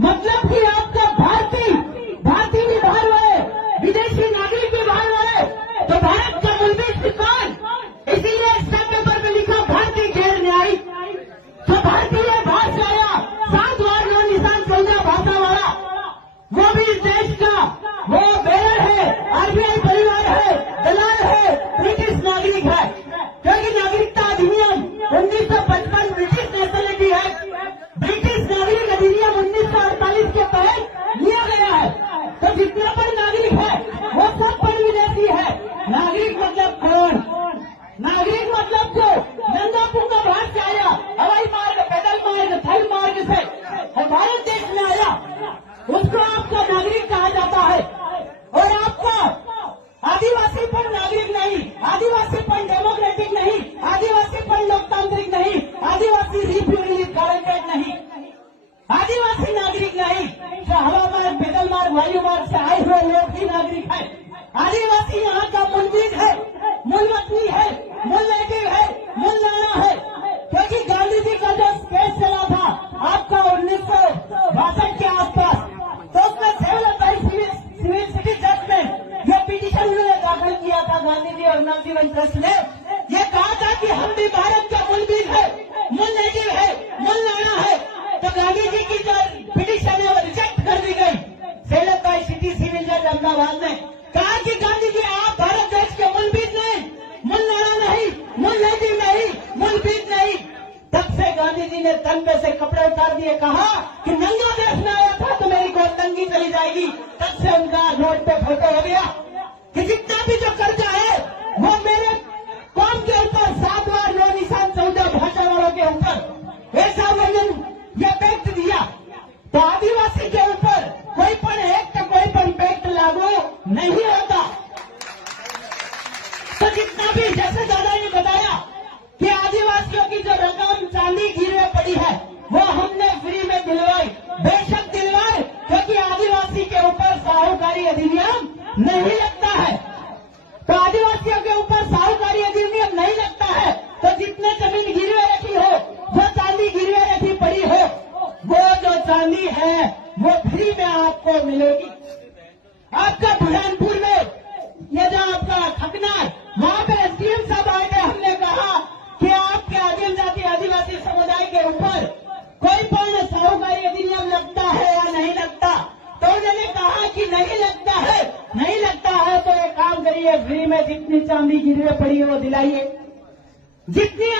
मतलब कि आपका भारतीय भी बाहर वाले, विदेशी नागरिक भी बाहर वाले, तो भारत का मूल भी कौन? इसीलिए स्टैम्प पेपर में लिखा भारतीय गैर न्यायिक। तो भारतीय भाषा आया 7 बार नो निशान 14 भाषा वाला, वो भी इस देश का वो बेरर है, आरबीआई परिवार है, दलाल है, ब्रिटिश नागरिक है। क्योंकि नागरिकता अधिनियम 1955 ब्रिटिश नेशनलिटी है, ब्रिटिश नागरिक अधिनियम 1948 के तहत लिया गया है। तो जितने पर नागरिक है वो सब पर विदेशी है। नागरिक मतलब कौन? नागरिक मतलब जो नंगा पुंगा बाहर से आया, हवाई मार्ग, पैदल मार्ग, थल मार्ग से और भारत देश में आया, उसको आपका नागरिक कहा जाता है। और आपका आदिवासीपन नागरिक नहीं, आदिवासीपन डेमोक्रेटिक नहीं, आदिवासीपन लोकतांत्रिक नहीं, आदिवासी रिप्यूब्लिक गारंटेड नहीं, आदिवासी नागरिक नहीं। जो हवा मार्ग, पैदल मार्ग, वायु मार्ग से आए हुए लोग ही नागरिक है। आदिवासी यहाँ का मूल बीज है, मूल वतनी है, मूल नेटिव है, मूल नाना है। क्योंकि गांधी जी का जो केस चला था आपका 1962 के आसपास, तो उसमें सिविल सिटी जज में ये पिटीशन उन्होंने दाखिल किया था गांधी जी और नवजीवन ट्रस्ट ने। ये कहा था कि हम भी भारत का मूल बीज है, मूल नेटिव है, मूल नाना है। तो गांधी जी की जो पिटीशन है वो रिजेक्ट कर दी गई सेलत बाई सिटी सिविल जज अहमदाबाद ने। कहा कि गांधी जी आप भारत देश के मूल बीज नहीं, मूल नाना नहीं, मूल नेटिव नहीं, मूल बीज नहीं। तब से गांधी जी ने तन पे से कपड़े उतार दिए, कहा कि नंगा देश में आया था तो मेरी कोई तंगी चली जाएगी। तब से उनका रोड पे फोटो हो गया कि जितना भी जो कर्जा है वो मेरे कौम के ऊपर 7 बार नो निशान 14 भाषा वालों के ऊपर, ऐसा वर्णन ये पैक्ट दिया। तो आदिवासी के ऊपर कोई पण एक्ट, कोई पण पैक्ट लागू नहीं होता। तो जितना भी, जैसे दादा ने बताया कि आदिवासियों की जो रकम चांदी गिरवे पड़ी है वो हमने फ्री में दिलवाई, बेशक दिलवाए, क्योंकि आदिवासी के ऊपर साहूकारी अधिनियम नहीं लगता है। तो आदिवासियों के ऊपर साहूकारी अधिनियम नहीं लगता है। तो जितने जमीन गिरवे रखी हो, जो चांदी गिरवे रखी पड़ी हो, वो जो चांदी है वो फ्री में आपको मिलेगी। आपका बुरहानपुर में ये जो आपका खकना है, वहां पे एसडीएम साहब आए थे, हमने कहा कि आपके आदिम जाति आदिवासी समुदाय के ऊपर कोई पण साहूकारी अधिनियम लगता है या नहीं लगता? तो उन्होंने कहा कि नहीं लगता है। नहीं लगता है तो एक काम करिए, फ्री में जितनी चांदी गिरवे पड़ी है वो दिलाइए, जितनी